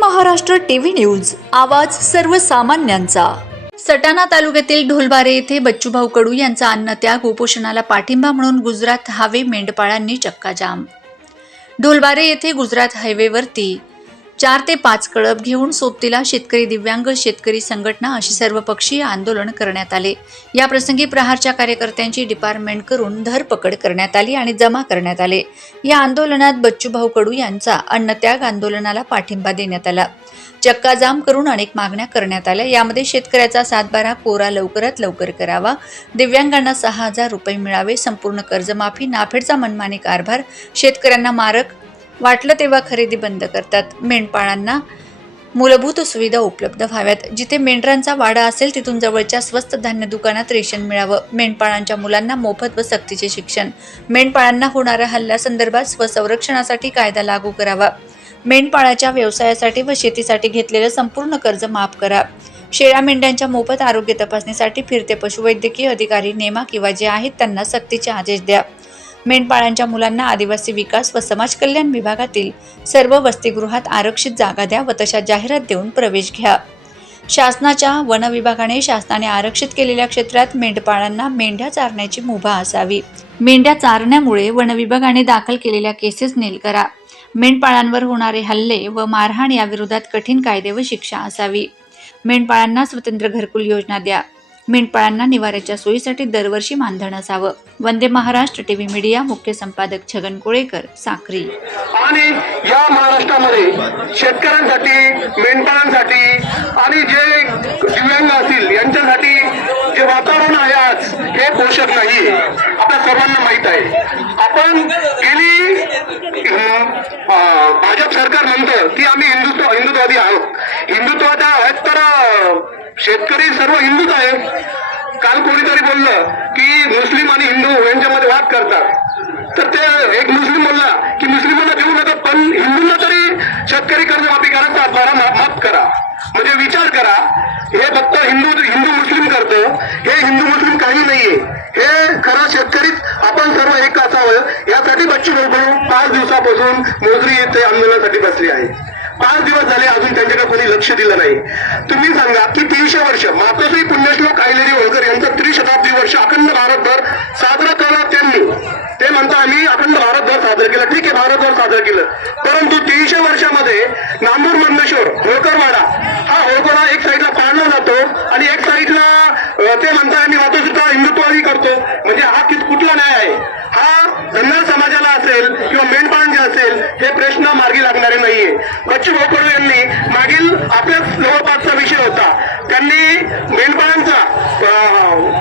Maharashtra TV news आवाज सर्वसामान्यांचा. सटाणा तालुक्यातील ढोलबारे येथे बच्चूभाऊ कडू यांचा अन्नत्याग उपोषणाला पाठिंबा म्हणून गुजरात हावे मेंढपाळांनी चक्काजाम. ढोलबारे येथे गुजरात हायवेवरती चार ते पाच कळप घेऊन सोबतीला शेतकरी दिव्यांग शेतकरी संघटना अशी सर्वपक्षीय आंदोलन करण्यात आले. या प्रसंगी प्रहारच्या कार्यकर्त्यांची डिपार्टमेंट करून धरपकड करण्यात आली आणि जमा करण्यात आले. या आंदोलनात बच्चूभाऊ कडू यांचा अन्नत्याग आंदोलनाला पाठिंबा देण्यात आला. चक्काजाम करून अनेक मागण्या करण्यात आल्या. यामध्ये शेतकऱ्याचा सातबारा कोरा लवकरात लवकर करावा दिव्यांगांना सहा हजार रुपये मिळावे संपूर्ण कर्जमाफी नाफेडचा मनमानी कारभार शेतकऱ्यांना मारक वाटलं तेव्हा खरेदी बंद करतात. मेंढपाळांना मूलभूत सुविधा उपलब्ध व्हाव्यात. जिथे मेंढरांचा वाडा असेल तिथून जवळच्या स्वस्त धान्य दुकानात रेशन मिळावं. मेंढपाळांच्या मुलांना मोफत व सक्तीचे शिक्षण. मेंढपाळांना होणाऱ्या हल्ल्यासंदर्भात स्वसंरक्षणासाठी कायदा लागू करावा. मेंढपाळाच्या व्यवसायासाठी व शेतीसाठी घेतलेलं संपूर्ण कर्ज माफ करा. शेळ्या मेंढ्यांच्या मोफत आरोग्य तपासणीसाठी फिरते पशुवैद्यकीय अधिकारी नेमा किंवा जे आहेत त्यांना सक्तीचे आदेश द्या. मेंढपाळांच्या मुलांना आदिवासी विकास व समाज कल्याण विभागातील सर्व वसतिगृहात आरक्षित जागा द्या व तशा जाहिरात देऊन प्रवेश घ्या. शासनाच्या वन विभागाने शासनाने आरक्षित केलेल्या क्षेत्रात मेंढपाळांना मेंढ्या चारण्याची मुभा असावी. मेंढ्या चारण्यामुळे वन विभागाने दाखल केलेल्या केसेस नील करा. मेंढपाळांवर होणारे हल्ले व मारहाण याविरोधात कठीण कायदे व शिक्षा असावी. मेंढपाळांना स्वतंत्र घरकुल योजना द्या. मेंढपाळांना निवाऱ्याच्या सोयीसाठी दरवर्षी मानधन असावं. वंदे महाराष्ट्र टीव्ही मीडिया मुख्य संपादक छगन कोळेकर साक्री. आणि या महाराष्ट्रामध्ये शेतकऱ्यांसाठी मेंढपाळांसाठी आणि जे दिव्यांग असतील यांच्यासाठी जे वातावरण आहे आज हे पोषक नाही. आपल्या सर्वांना माहीत आहे. आपण गेली भाजप सरकार म्हणतं की आम्ही हिंदुत्व हिंदुत्ववादी आहोत. हिंदुत्वाच्या शेतकरी सर्व हिंदूच आहे काल कोणीतरी बोललं की मुस्लिम आणि हिंदू यांच्यामध्ये वाद करतात. तर ते एक मुस्लिम बोलला की मुस्लिमांना देऊ नका पण हिंदूंना तरी शेतकरी कर्जमाफी करा सातबारा माफ करा. म्हणजे विचार करा हे फक्त हिंदू हिंदू मुस्लिम करतो हे हिंदू मुस्लिम काही नाहीये. हे खरं शेतकरीच आपण सर्व एक असावं. यासाठी बच्चू भाऊ पाच दिवसापासून मोजरी येथे आंदोलनासाठी बसली आहे पाच दिवस झाले अजून त्यांनी लक्ष दिलं नाही. तुम्ही सांगा की तीनशे वर्ष मातोश्री पुण्यश्लोक आयलेरी होळकर यांचं त्रिशताब्दी वर्ष अखंड भारतभर साजरं करा त्यांनी. ते म्हणता आम्ही अखंड भारतभर साजरं केलं. ठीक आहे भारतभर साजरं केलं. परंतु तीनशे वर्षामध्ये नांदूर मंदेश्वर होळकरवाडा हा होळकरवाडा एक साईडला पाळला जातो आणि एक साईडला ते म्हणता आम्ही मातोश्रीचा हिंदुत्वही करतो. म्हणजे हा कुठला न्याय आहे? हा धन्गर समाज असेल किंवा मेंढपाळ जे असेल हे प्रश्न मार्गी लागणारे नाहीये. बच्चू भाऊ कडू यांनी मागील आपल्याच जवळपासचा विषय होता. त्यांनी मेंढपाळांचा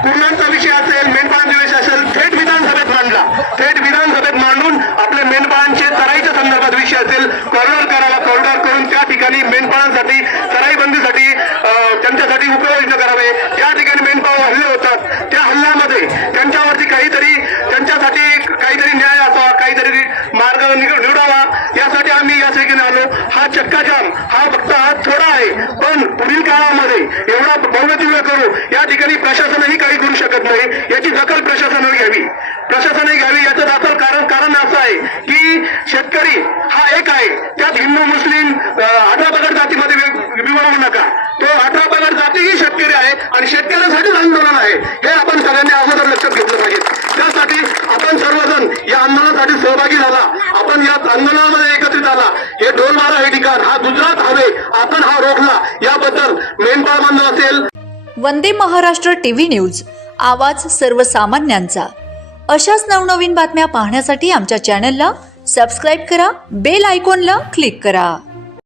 कुरणांचा विषय असेल मेंढपाळांचा विषय असेल थेट विधानसभेत मांडला. थेट विधानसभेत मांडून आपले मेंढपाळांचे तराईच्या संदर्भात विषय असेल कॉरिडॉर करायला कॉरिडॉर करून त्या ठिकाणी मेंढपाळांसाठी तराई बंदीसाठी त्यांच्यासाठी उपाययोजना करावे. त्या ठिकाणी मेंढपाळ हल्ले होतात. त्या हल्ल्या त्यांच्यावरती काहीतरी त्यांच्यासाठी काहीतरी न्याय असावा काहीतरी मार्ग निग- निवडावा यासाठी आम्ही या ठिकाणी आलो. हा चक्काजाम हा फक्त हा थोडा आहे. पण पुढील काळामध्ये एवढा भव्य दिव्य करू या ठिकाणी प्रशासनही काही करू शकत नाही. याची दखल प्रशासनाने घ्यावी. प्रशासनाने घ्यावी याचं दाखल कारण कारण असं आहे की शेतकरी हा एक आहे त्यात हिंदू मुस्लिम अं, अठरा पगड जातीमध्ये वि- विभागू नका तो अठरा पगड जाती ही शेतकरी आहे आणि शेतकऱ्यांसाठीच आंदोलन आहे हे आपण सगळ्यांनी अगोदर लक्षात घेतलं पाहिजे त्यासाठी आपण सर्वजण या आंदोलनासाठी सहभागी झाला आपण या आंदोलनामध्ये एकत्रित आला हे ढोलमारा हे ठिकाण हा गुजरात हवे आपण हा रोखला. याबद्दल मेंढपाळ बांधव असेल. वंदे महाराष्ट्र टीव्ही न्यूज आवाज सर्वसामान्यांचा. अशाच नवनवीन बातम्या पाहण्यासाठी आमच्या चॅनलला सबस्क्राईब करा बेल आयकॉनला क्लिक करा.